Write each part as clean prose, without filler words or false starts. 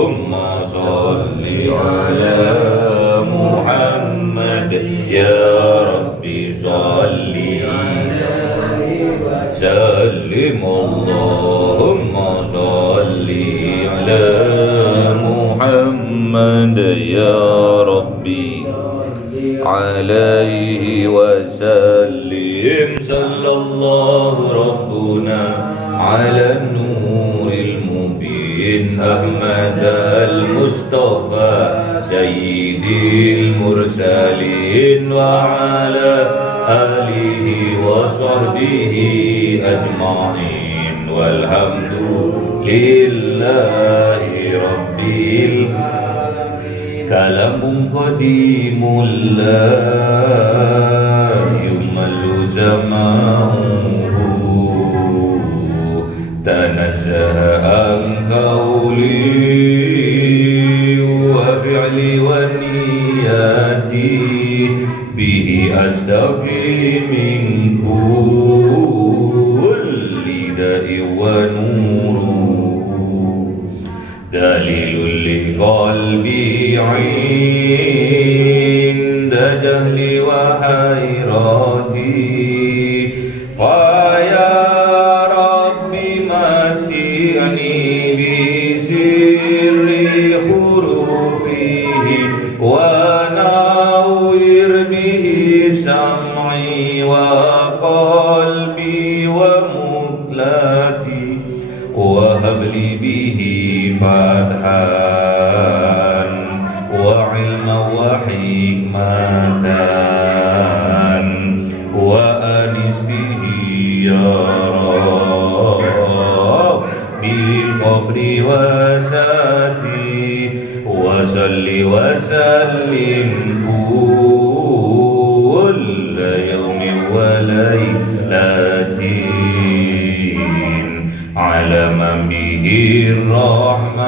اللهم صل على محمد يا ربي صل سلم اللهم صل على محمد يا ربي عليه وسلم صلى الله ربنا على النور المبين أحمد المصطفى سيد المرسلين وعلى آله وصحبه أجمعين والحمد لله رب العالمين كلام قديم لا يمل زمانه تنزه عن قولي وفعلي ونياتي به أستغفر من كل داء ونوره دليل لقلبي عند جهلي وحيرتي فيا ربي متعني بسر حروفه ونور به سمعي وقلبي ومثلاتي وهب لي به فتحا وعلما وحكمة وأنس به يا رب بالقبر وساتي وصل وسلم كل يوم وليلة على من به الرحمن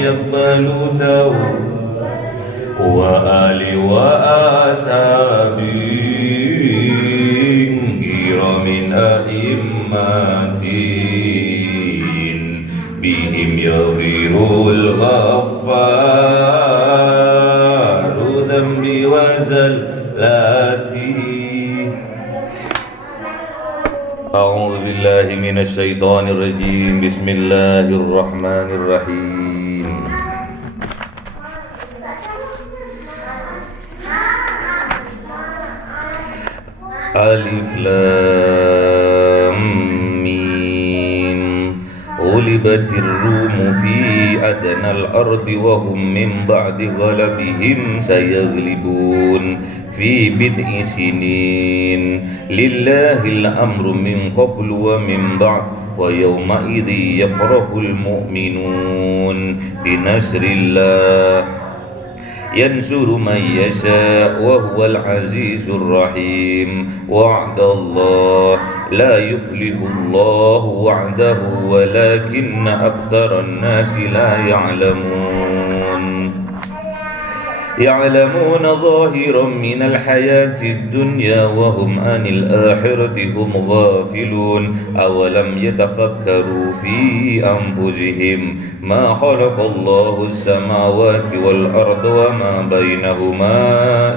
يقبل توبة وآل وأصحابه غير من أئمة بهم يغفر الغفار ذنبي وزلاتي أعوذ بالله من الشيطان الرجيم بسم الله الرحمن الرحيم ألف لام ميم غلبت الروم في أدنى الأرض وهم من بعد غلبهم سيغلبون في بضع سنين لله الأمر من قبل ومن بعد ويومئذ يفرح المؤمنون بنصر الله ينصر من يشاء وهو العزيز الرحيم وعد الله لا يفلح الله وعده ولكن أكثر الناس لا يعلمون ظاهرا من الحياة الدنيا وهم عن الآخرة هم غافلون أولم يتفكروا في أنفسهم ما خلق الله السماوات والأرض وما بينهما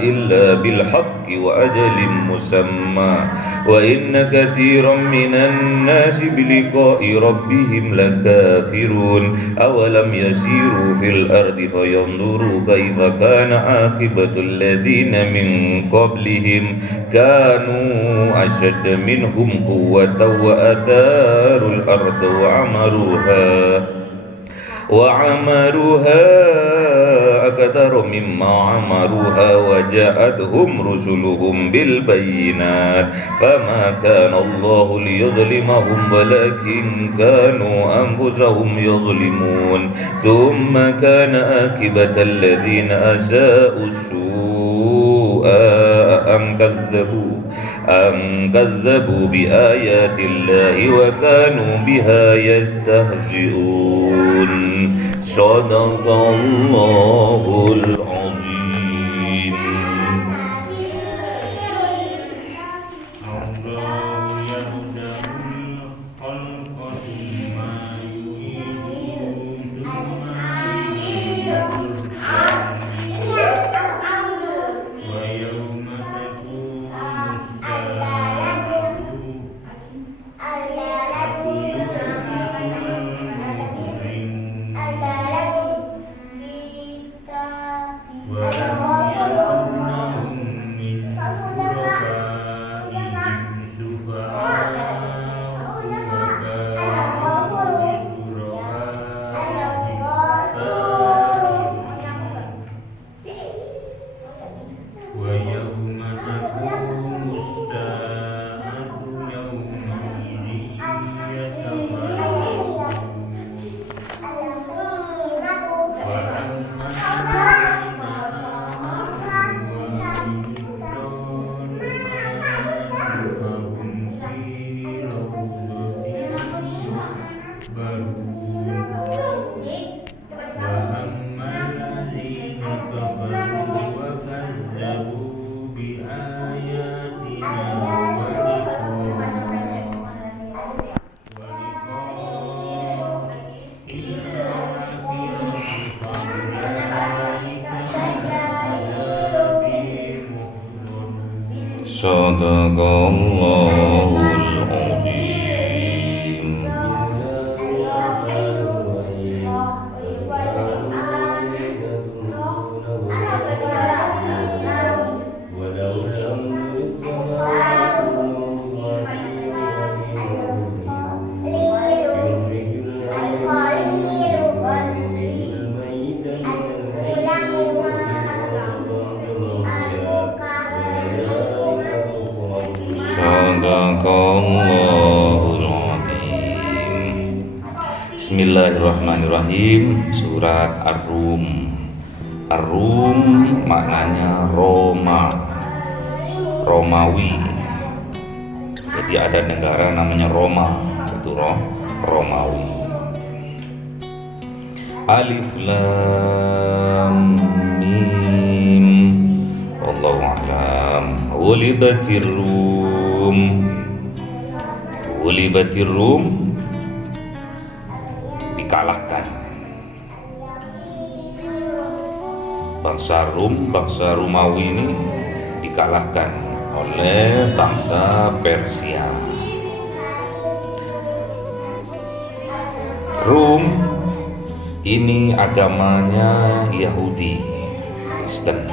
إلا بالحق وأجل مسمى وإن كثيرا من الناس بلقاء ربهم لكافرون أولم يسيروا في الأرض فينظروا كيف كان عاقبة الذين من قبلهم كانوا أشد منهم قوة وأثاروا الأرض وعمروها أكثر مما عمروها وجاءتهم رسلهم بالبينات فما كان الله ليظلمهم ولكن كانوا أنفسهم يظلمون ثم كان عاقبة الذين أساءوا السوء أن كذبوا بآيات الله وكانوا بها يستهزئون صدق الله العظيم. الله يهدى الخلق بما يريد Sadaqallahul azim. Sadaqallahul azim. Bismillahirrahmanirrahim. Surat Ar-Rum. Ar-Rum maknanya Roma, Romawi. Jadi ada negara namanya Roma, itu Romawi. Alif Lam Mim. Wallahu a'lam. Ghulibatir Rum. Ghulibatir Rum, dikalahkan. Bangsa Rum, bangsa Romawi ini dikalahkan oleh bangsa Persia. Rum ini agamanya Yahudi, Kristen.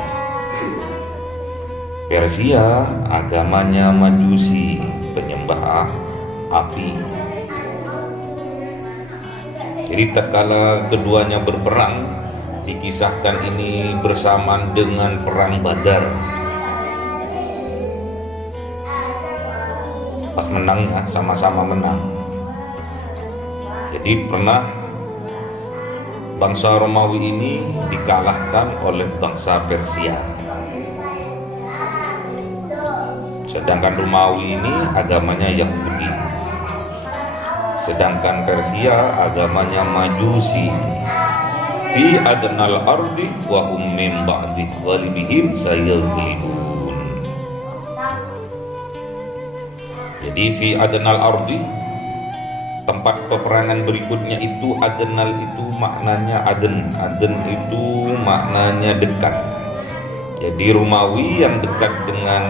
Persia agamanya Majusi, penyembah api. Jadi tatkala keduanya berperang, dikisahkan ini bersamaan dengan perang Badar. Pas menangnya sama-sama menang. Jadi pernah bangsa Romawi ini dikalahkan oleh bangsa Persia. Sedangkan Romawi ini agamanya Yahudi, sedangkan Persia agamanya Majusi. Fi adnal ardi wa hum min ba'di ghalibihim sayaghlibun. Jadi fi adnal ardi, tempat peperangan berikutnya itu adnal itu maknanya aden itu maknanya dekat. Jadi Romawi yang dekat dengan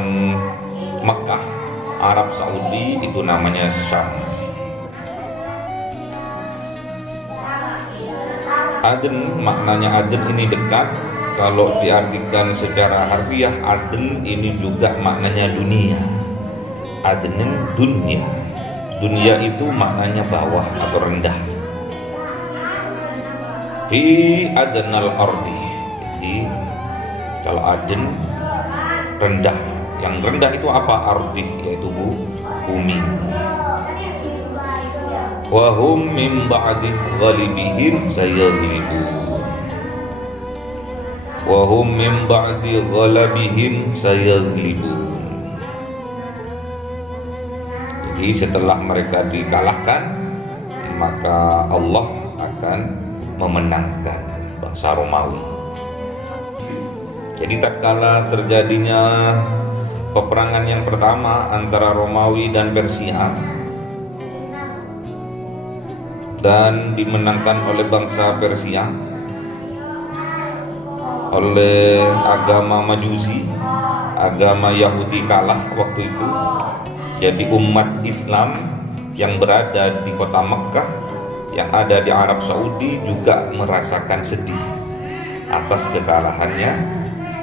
Mekah, Arab Saudi itu namanya Syam. Aden maknanya Aden ini dekat. Kalau diartikan secara harfiah, Aden ini juga maknanya dunia. Aden dunia. Dunia itu maknanya bawah atau rendah. Fi adnal ardi. Jadi kalau Aden rendah. Yang rendah itu apa? Ardi, yaitu bumi. Wa hum min ba'di ghalibihim sayaghlibun. Wa hum min ba'di ghalabihim sayaghlibun. Jadi setelah mereka dikalahkan, maka Allah akan memenangkan bangsa Romawi. Jadi tatkala terjadinya peperangan yang pertama antara Romawi dan Persia dan dimenangkan oleh bangsa Persia, oleh agama Majusi, agama Yahudi kalah waktu itu. Jadi umat Islam yang berada di kota Mekah, yang ada di Arab Saudi juga merasakan sedih atas kekalahannya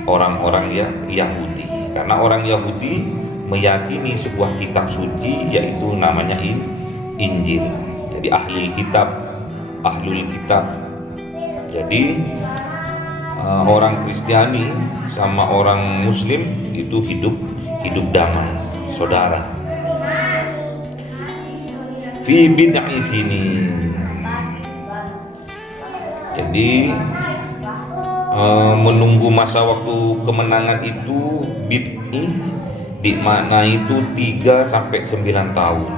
orang-orang Yahudi. Karena orang Yahudi meyakini sebuah kitab suci, yaitu namanya Injil. Jadi ahlul kitab. Jadi orang Kristiani sama orang Muslim itu hidup damai, saudara. Fi bid'i sinin. Jadi menunggu masa waktu kemenangan itu, bid'i dimaknai itu 3 sampai 9 tahun.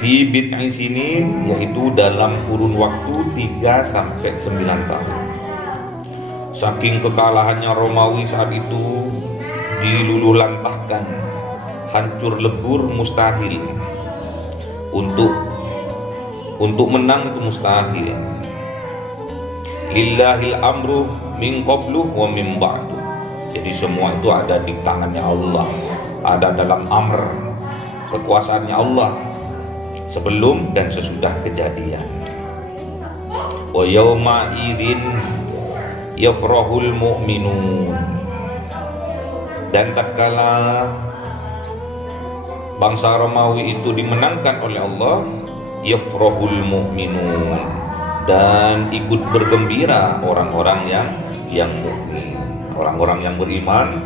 fi bid'i sinin, yaitu dalam kurun waktu 3 sampai 9 tahun. Saking kekalahannya Romawi saat itu, diluluhlantahkan, hancur lebur, mustahil. Untuk menang itu mustahil. Lillahil amru min qablu wa min ba'du. Jadi semua itu ada di tangannya Allah, ada dalam amr, kekuasaannya Allah, sebelum dan sesudah kejadian. Wa yauma idzin yafrahul mu'minun. Dan tatkala bangsa Romawi itu dimenangkan oleh Allah, yafrahul mu'minun, dan ikut bergembira orang-orang yang mukmin, orang-orang yang beriman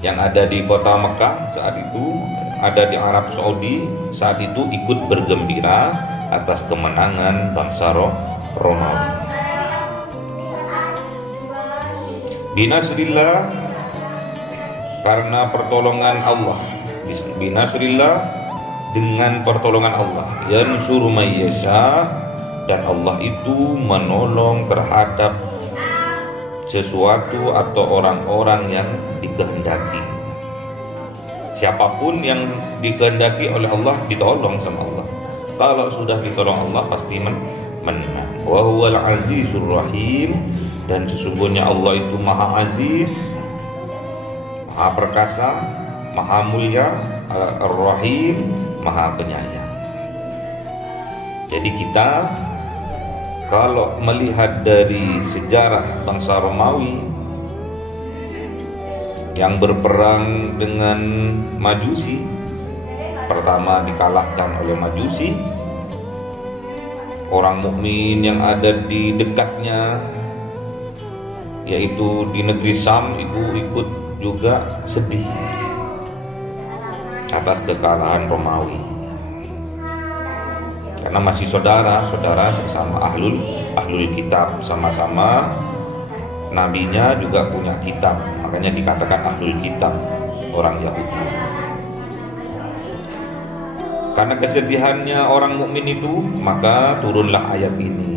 yang ada di kota Mekah saat itu, ada di Arab Saudi saat itu, ikut bergembira atas kemenangan bangsa Romawi. Binasrillah, karena pertolongan Allah. Binasrillah, dengan pertolongan Allah. Yansuru may yasha, dan Allah itu menolong terhadap sesuatu atau orang-orang yang dikehendaki. Siapapun yang dikehendaki oleh Allah ditolong sama Allah. Kalau sudah ditolong Allah pasti menang. Wa huwal azizur rahim, dan sesungguhnya Allah itu maha aziz, maha perkasa, maha mulia, ar-rahim, maha penyayang. Jadi kita kalau melihat dari sejarah bangsa Romawi yang berperang dengan Majusi, pertama dikalahkan oleh Majusi, orang mukmin yang ada di dekatnya yaitu di negeri Sam itu ikut juga sedih atas kekalahan Romawi, karena masih saudara-saudara sama ahlul kitab, sama-sama nabinya juga punya kitab, makanya dikatakan ahlul kitab, orang Yahudi. Karena kesedihannya orang mukmin itu, maka turunlah ayat ini.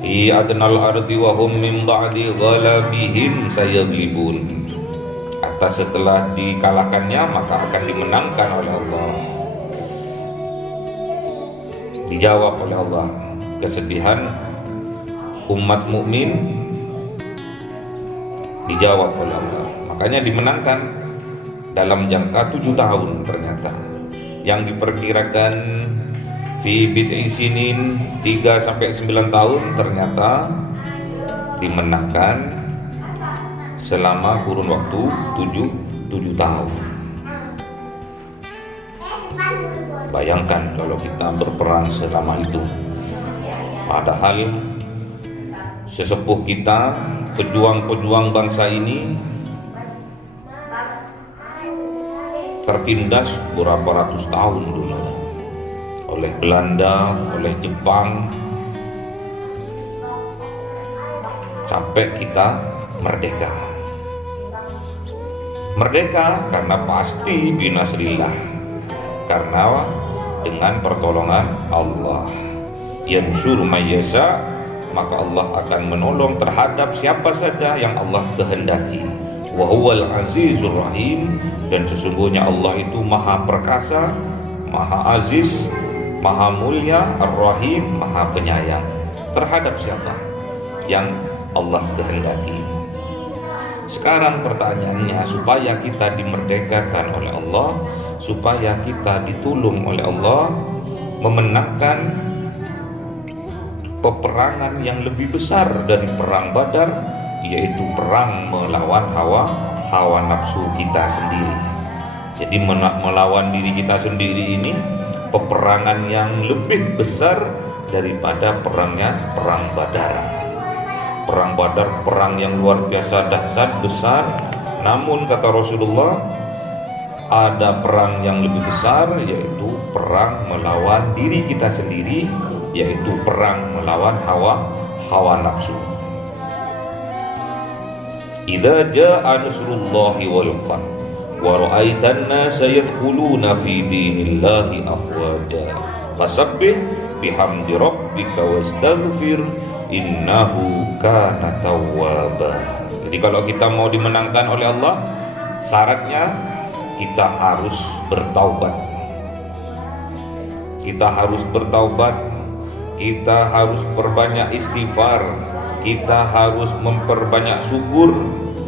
Fi adnal ardi wa hum min ba'di ghalabihim sayaglibun. Atas setelah dikalahkannya maka akan dimenangkan oleh Allah. Dijawab oleh Allah kesedihan umat mukmin, dijawab oleh Allah, makanya dimenangkan dalam jangka 7 tahun. Ternyata yang diperkirakan fi bid'i sinin 3 sampai 9 tahun ternyata dimenangkan selama kurun waktu 7 tahun. Bayangkan kalau kita berperang selama itu, padahal sesepuh kita, pejuang-pejuang bangsa ini tertindas berapa ratus tahun dulu oleh Belanda, oleh Jepang, sampai kita merdeka. Merdeka karena pasti binasrillah, karena dengan pertolongan Allah. Yansuru may yasha, maka Allah akan menolong terhadap siapa saja yang Allah kehendaki. Wa huwal azizur rahim, dan sesungguhnya Allah itu maha perkasa, maha aziz, maha mulia, ar-rahim, maha penyayang terhadap siapa yang Allah kehendaki. Sekarang pertanyaannya, supaya kita dimerdekakan oleh Allah, supaya kita ditolong oleh Allah memenangkan peperangan yang lebih besar dari perang Badar, yaitu perang melawan hawa nafsu kita sendiri. Jadi melawan diri kita sendiri ini peperangan yang lebih besar daripada perang Badar. Perang Badar perang yang luar biasa dahsyat besar, namun kata Rasulullah ada perang yang lebih besar, yaitu perang melawan diri kita sendiri, yaitu perang melawan hawa nafsu. Idza jaa nasrullahi wal fath wa ra'aitan nasa yadkhuluna fi dinillahi afwaja fasabbih bihamdi rabbika wastaghfir innahu kana tawwaba. Jadi kalau kita mau dimenangkan oleh Allah, syaratnya kita harus bertaubat. Kita harus bertaubat, kita harus perbanyak istighfar, kita harus memperbanyak syukur,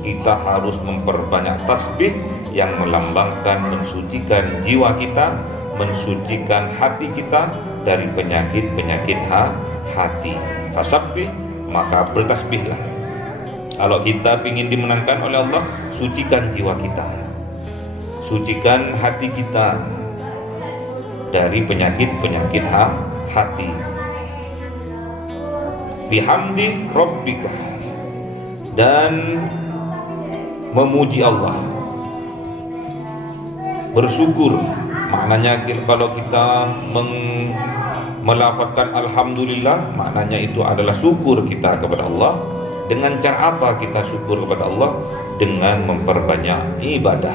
kita harus memperbanyak tasbih yang melambangkan, mensucikan jiwa kita, mensucikan hati kita dari penyakit-penyakit hati. Fasabbih, maka bertasbihlah. Kalau kita ingin dimenangkan oleh Allah, sucikan jiwa kita, sucikan hati kita dari penyakit-penyakit hati. Bihamdi rabbika, dan memuji Allah, bersyukur. Maknanya kalau kita melafazkan alhamdulillah, maknanya itu adalah syukur kita kepada Allah. Dengan cara apa kita syukur kepada Allah? Dengan memperbanyak ibadah.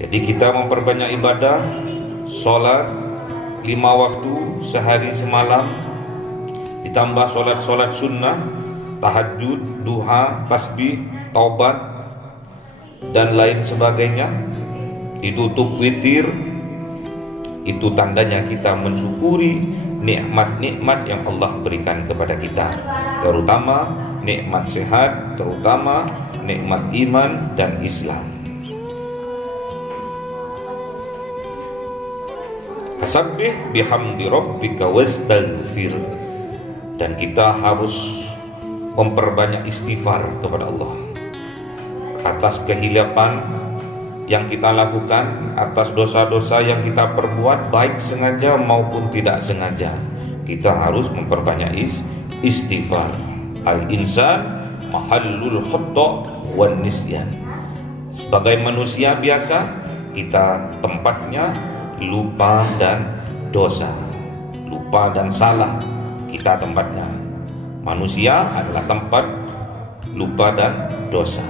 Jadi kita memperbanyak ibadah, sholat 5 waktu sehari semalam, ditambah sholat sunnah, tahajud, duha, tasbih, taubat, dan lain sebagainya, ditutup witir. Itu tandanya kita mensyukuri nikmat-nikmat yang Allah berikan kepada kita, terutama nikmat sehat, terutama nikmat iman dan Islam. Fasabbih bihamdi rabbika wastaghfir, dan kita harus memperbanyak istighfar kepada Allah atas kehilapan yang kita lakukan, atas dosa-dosa yang kita perbuat, baik sengaja maupun tidak sengaja. Kita harus memperbanyak istighfar. Al-insan mahallul khata' wan nisyan. Sebagai manusia biasa, kita tempatnya lupa dan dosa, lupa dan salah. Kita tempatnya. Manusia adalah tempat lupa dan dosa.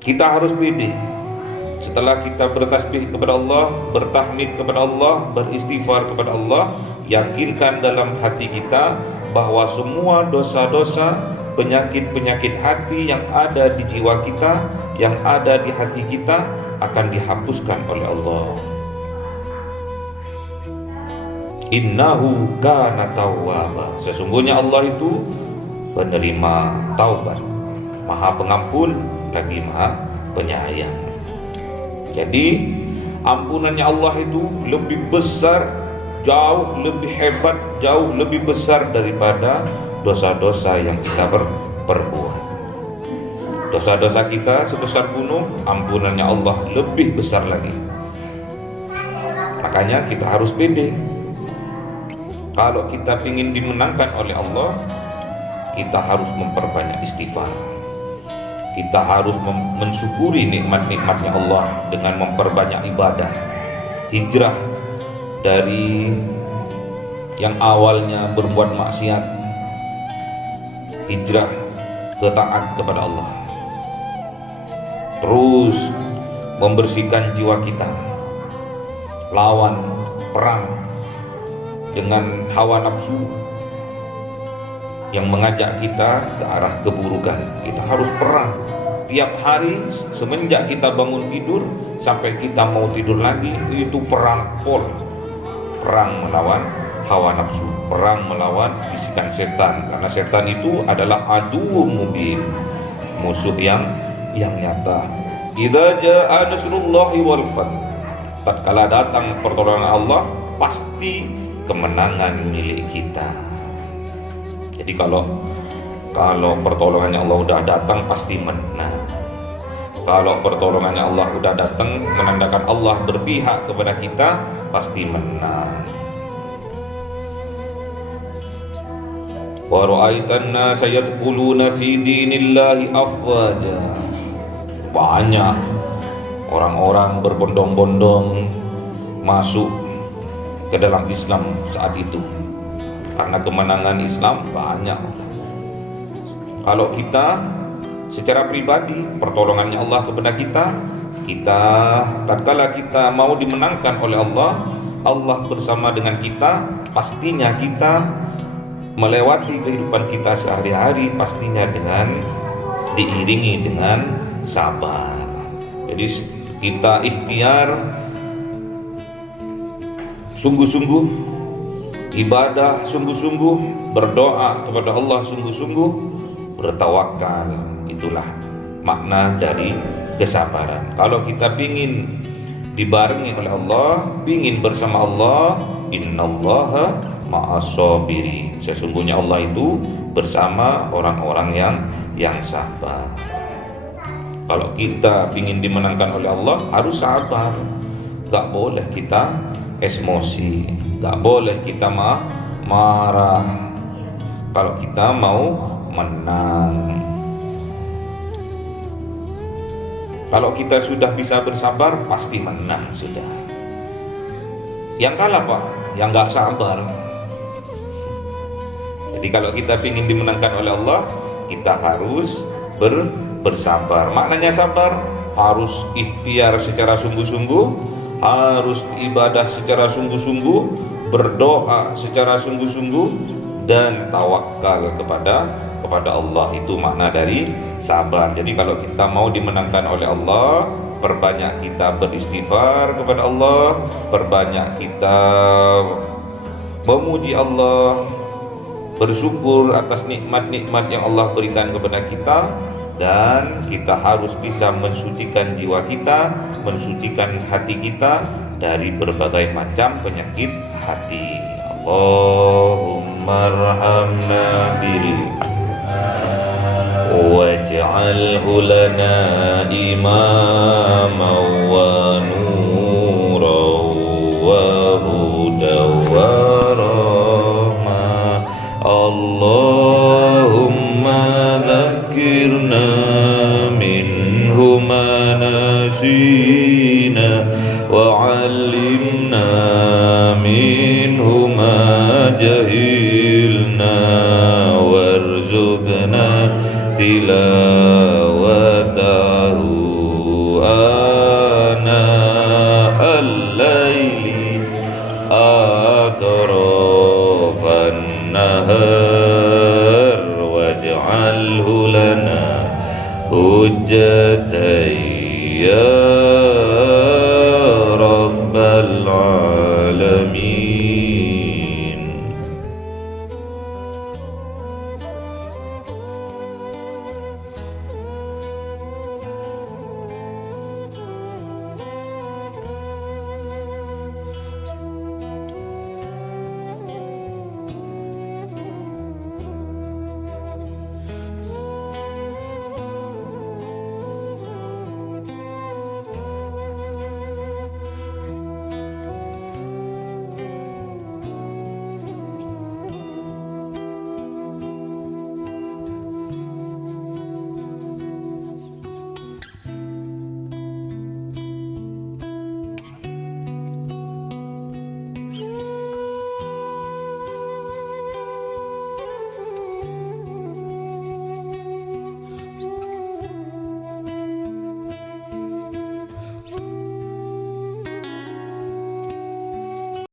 Kita harus pede. Setelah kita bertasbih kepada Allah, bertahmid kepada Allah, beristighfar kepada Allah, yakinkan dalam hati kita bahwa semua dosa-dosa, penyakit-penyakit hati yang ada di jiwa kita, yang ada di hati kita, akan dihapuskan oleh Allah. Innahu kana tawwaba. Sesungguhnya Allah itu penerima taubat, Maha Pengampun lagi Maha Penyayang. Jadi ampunannya Allah itu lebih besar, jauh lebih hebat, jauh lebih besar daripada dosa-dosa yang kita perbuat. Dosa-dosa kita sebesar gunung, ampunannya Allah lebih besar lagi. Makanya kita harus pede. Kalau kita ingin dimenangkan oleh Allah, kita harus memperbanyak istighfar. Kita harus mensyukuri nikmat-nikmatnya Allah dengan memperbanyak ibadah. Hijrah dari yang awalnya berbuat maksiat, hijrah ke taat kepada Allah. Terus membersihkan jiwa kita, lawan perang dengan hawa nafsu yang mengajak kita ke arah keburukan. Kita harus perang tiap hari semenjak kita bangun tidur sampai kita mau tidur lagi. Itu perang perang melawan hawa nafsu, perang melawan bisikan setan, karena setan itu adalah adu mubin, musuh yang nyata. Idza jaa nasrullahi wal fath, tatkala datang pertolongan Allah, pasti kemenangan milik kita. Jadi kalau pertolongannya Allah udah datang, pasti menang. Kalau pertolongannya Allah udah datang, menandakan Allah berpihak kepada kita, pasti menang. Wa ra'aitan nasa yadkhuluna fi dinillahi afwaja. Banyak orang-orang berbondong-bondong masuk ke dalam Islam saat itu, karena kemenangan Islam banyak. Kalau kita secara pribadi, pertolongannya Allah kepada kita. Tatkala kita mau dimenangkan oleh Allah, Allah bersama dengan kita, pastinya kita melewati kehidupan kita sehari-hari pastinya dengan diiringi dengan sabar. Jadi kita ikhtiar sungguh-sungguh, ibadah sungguh-sungguh, berdoa kepada Allah sungguh-sungguh, bertawakal. Itulah makna dari kesabaran. Kalau kita ingin dibarengi oleh Allah, ingin bersama Allah, innallaha ma'as-sabirin. Sesungguhnya Allah itu bersama orang-orang yang sabar. Kalau kita ingin dimenangkan oleh Allah, harus sabar. Gak boleh kita emosi, gak boleh kita marah. Kalau kita mau menang, kalau kita sudah bisa bersabar, pasti menang sudah. Yang kalah Pak, yang gak sabar. Jadi kalau kita ingin dimenangkan oleh Allah, kita harus bersabar. Maknanya sabar, harus ikhtiar secara sungguh-sungguh, harus ibadah secara sungguh-sungguh, berdoa secara sungguh-sungguh, dan tawakal kepada Allah. Itu makna dari sabar. Jadi kalau kita mau dimenangkan oleh Allah, perbanyak kita beristighfar kepada Allah, perbanyak kita memuji Allah, bersyukur atas nikmat-nikmat yang Allah berikan kepada kita, dan kita harus bisa mensucikan jiwa kita, mensucikan hati kita dari berbagai macam penyakit hati. Allahumma arhamna bil waj'alhu lana imaman wa nuran wa hudan wa rahmah. Allahumma dhakkirna minhu ma nasina wa 'allimna minhu ma jahilna warzuqna tilawatahu ana al-laili atrafan nahar waj'alhu lana hujjatan ya rabbal alamin.